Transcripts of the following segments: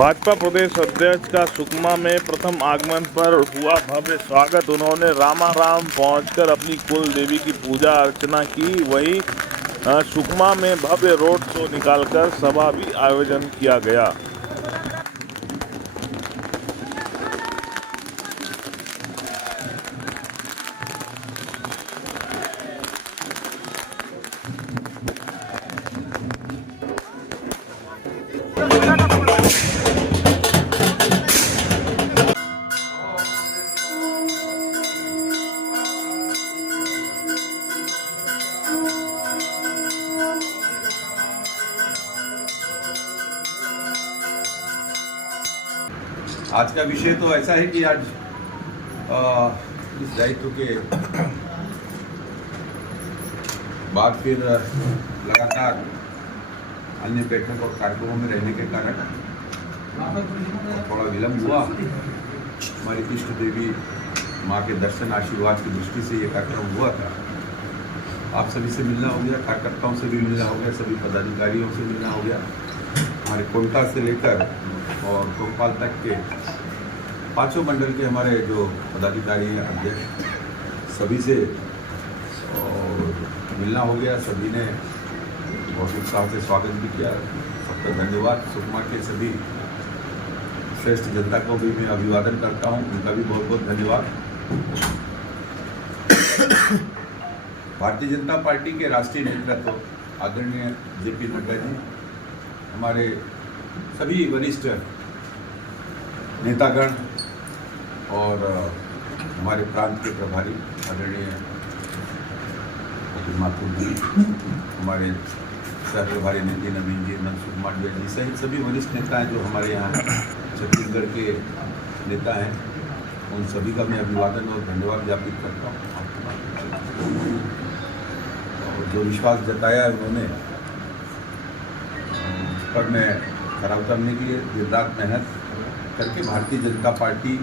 भाजपा प्रदेश अध्यक्ष का सुकमा में प्रथम आगमन पर हुआ भव्य स्वागत। उन्होंने रामाराम पहुंचकर अपनी कुल देवी की पूजा अर्चना की। वहीं सुकमा में भव्य रोड शो निकालकर सभा भी आयोजन किया गया। आज का विषय तो ऐसा है कि आज इस दायित्व के बाद फिर लगातार अन्य बैठक और कार्यक्रमों में रहने के कारण थोड़ा विलम्ब हुआ। हमारी इष्ट देवी माँ के दर्शन आशीर्वाद की दृष्टि से ये कार्यक्रम हुआ था। आप सभी से मिलना हो गया, कार्यकर्ताओं से भी मिलना हो गया, सभी पदाधिकारियों से मिलना हो गया। हमारे कोंटा से लेकर और भोपाल तक के पांचों मंडल के हमारे जो पदाधिकारी हैं, अध्यक्ष, सभी से और मिलना हो गया। सभी ने बहुत उत्साह से स्वागत भी किया। सबका धन्यवाद। सुकमा के सभी श्रेष्ठ जनता को भी मैं अभिवादन करता हूं, उनका भी बहुत बहुत धन्यवाद। भारतीय जनता पार्टी के राष्ट्रीय नेतृत्व आदरणीय जेपी नड्डा जी, हमारे सभी वरिष्ठ नेतागण और हमारे प्रांत के प्रभारी आदरणीय माथुर जी, हमारे सह प्रभारी नितिन नवीन जी, मनसुख मांडविया जी सहित सभी वरिष्ठ नेता हैं जो हमारे यहाँ छत्तीसगढ़ के नेता हैं, उन सभी का मैं अभिवादन और धन्यवाद ज्ञापित करता हूँ। और जो विश्वास जताया है उन्होंने, पर मैं खरा उतरने के लिए दिन रात मेहनत करके भारतीय जनता पार्टी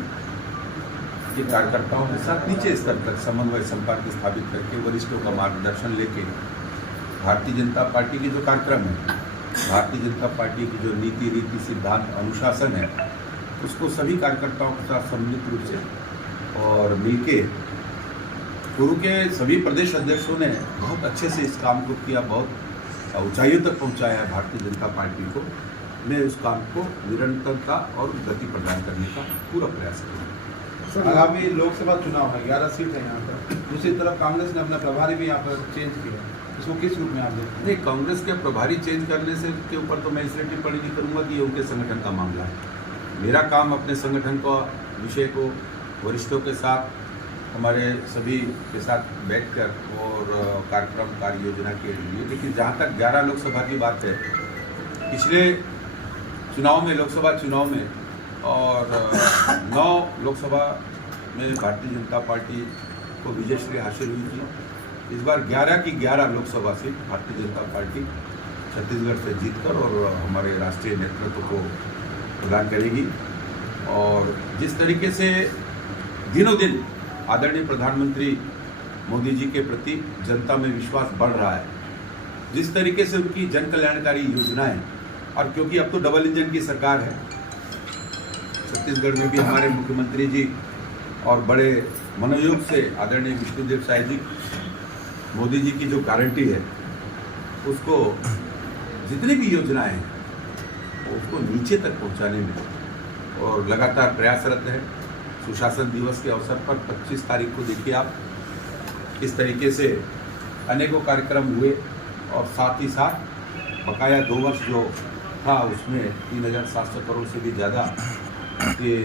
के कार्यकर्ताओं के साथ नीचे स्तर तक समन्वय संपर्क स्थापित करके वरिष्ठों का मार्गदर्शन लेके भारतीय जनता पार्टी के जो कार्यक्रम है, भारतीय जनता पार्टी की जो नीति रीति सिद्धांत अनुशासन है, उसको सभी कार्यकर्ताओं के साथ सम्मिलित रूप से और मिलके पूर्व के सभी प्रदेश अध्यक्षों ने बहुत अच्छे से इस काम को किया, बहुत ऊंचाइयों तक पहुंचाया है भारतीय जनता पार्टी को। मैं उस काम को निरंतरता और गति प्रदान करने का पूरा प्रयास करूँगा। आगामी लोकसभा चुनाव है, 11 सीट है यहाँ पर। दूसरी तरफ कांग्रेस ने अपना प्रभारी भी यहाँ पर चेंज किया, इसको किस रूप में आप देखते हैं? नहीं, कांग्रेस के प्रभारी चेंज करने से के ऊपर तो मैं इसलिए टिप्पणी नहीं करूँगा कि ये उनके संगठन का मामला है। मेरा काम अपने संगठन का विषय को वरिष्ठों के साथ, हमारे सभी के साथ बैठकर और कार्यक्रम कार्य योजना के लिए। लेकिन जहाँ तक 11 लोकसभा की बात है, पिछले चुनाव में, लोकसभा चुनाव में और 9 लोकसभा में भारतीय जनता पार्टी को विजयश्री हासिल हुई थी। इस बार 11 की 11 लोकसभा सीट भारतीय जनता पार्टी छत्तीसगढ़ से जीतकर और हमारे राष्ट्रीय नेतृत्व को प्रदान करेगी। और जिस तरीके से दिनों दिन आदरणीय प्रधानमंत्री मोदी जी के प्रति जनता में विश्वास बढ़ रहा है, जिस तरीके से उनकी जन कल्याणकारी योजनाएं, और क्योंकि अब तो डबल इंजन की सरकार है छत्तीसगढ़ में भी, हमारे मुख्यमंत्री जी और बड़े मनोयोग से आदरणीय विष्णुदेव साय जी, मोदी जी की जो गारंटी है, उसको जितनी भी योजनाएं हैं उसको नीचे तक पहुंचाने में और लगातार प्रयासरत है। सुशासन दिवस के अवसर पर 25 तारीख को देखिए आप, इस तरीके से अनेकों कार्यक्रम हुए और साथ ही साथ बकाया 2 वर्ष जो था उसमें 3700 करोड़ से भी ज़्यादा ये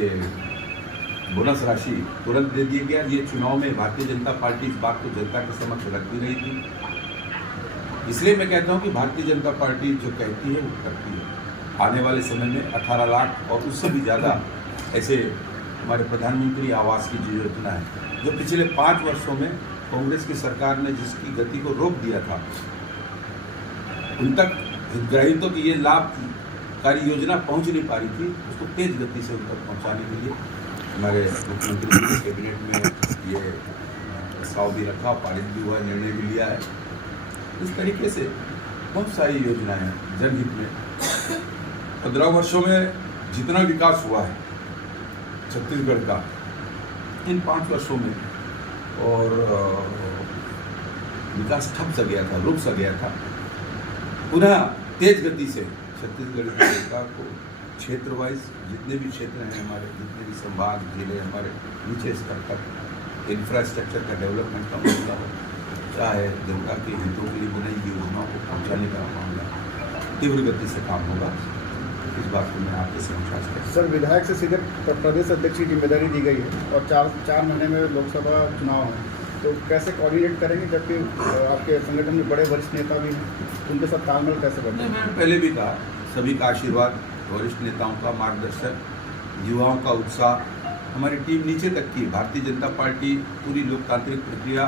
बोनस राशि तुरंत दे दिया गया। ये चुनाव में भारतीय जनता पार्टी इस बात को जनता के समक्ष रख भी रही थी। इसलिए मैं कहता हूँ कि भारतीय जनता पार्टी जो कहती है वो करती है। आने वाले समय में 18 लाख और उससे भी ज़्यादा ऐसे हमारे प्रधानमंत्री आवास की जो योजना है, जो पिछले 5 वर्षों में कांग्रेस की सरकार ने जिसकी गति को रोक दिया था, उन तक हितग्राहियों की ये लाभकारी योजना पहुंच नहीं पा रही थी, उसको तेज गति से उन तक पहुंचाने के लिए हमारे मुख्यमंत्री जी के कैबिनेट में ये प्रस्ताव भी रखा, पारित भी हुआ, निर्णय भी लिया है। इस तरीके से बहुत सारी योजनाएं हैं जनहित में। 15 वर्षों में जितना विकास हुआ है छत्तीसगढ़ का इन 5 वर्षों में, और विकास ठप सा गया था, रुक सा गया था, पुनः तेज गति से छत्तीसगढ़ की सरकार को क्षेत्र वाइज जितने भी क्षेत्र हैं हमारे, जितने भी संभाग जिले हमारे, नीचे स्तर तक इंफ्रास्ट्रक्चर का डेवलपमेंट का मामला हो, चाहे जनता के हितों के लिए बनाई गई योजनाओं को पहुँचाने का मामला, तीव्र गति से काम होगा। इस बात को मैं आपके समक्ष आज कहता हूं। सर, विधायक से सीधे प्रदेश अध्यक्ष की जिम्मेदारी दी गई है और 4 महीने में लोकसभा चुनाव है, तो कैसे कोऑर्डिनेट करेंगे, जबकि आपके संगठन में बड़े वरिष्ठ नेता भी हैं, उनके साथ तालमेल कैसे बढ़े? मैंने पहले भी कहा, सभी का आशीर्वाद, वरिष्ठ नेताओं का मार्गदर्शन, युवाओं का उत्साह, हमारी टीम नीचे तक की, भारतीय जनता पार्टी पूरी लोकतांत्रिक प्रक्रिया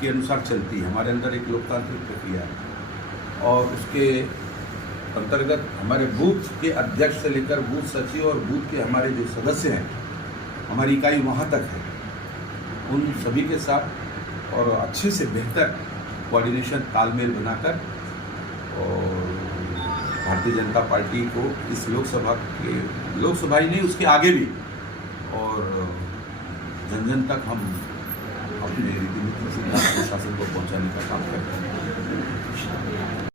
के अनुसार चलती है। हमारे अंदर एक लोकतांत्रिक प्रक्रिया है और उसके अंतर्गत हमारे बूथ के अध्यक्ष से लेकर बूथ सचिव और बूथ के हमारे जो सदस्य हैं, हमारी इकाई वहाँ तक है, उन सभी के साथ और अच्छे से बेहतर कोऑर्डिनेशन तालमेल बनाकर और भारतीय जनता पार्टी को इस लोकसभा ही नहीं उसके आगे भी और जन जन तक हम अपने रीति नीति से शासन को पहुंचाने का काम करते हैं।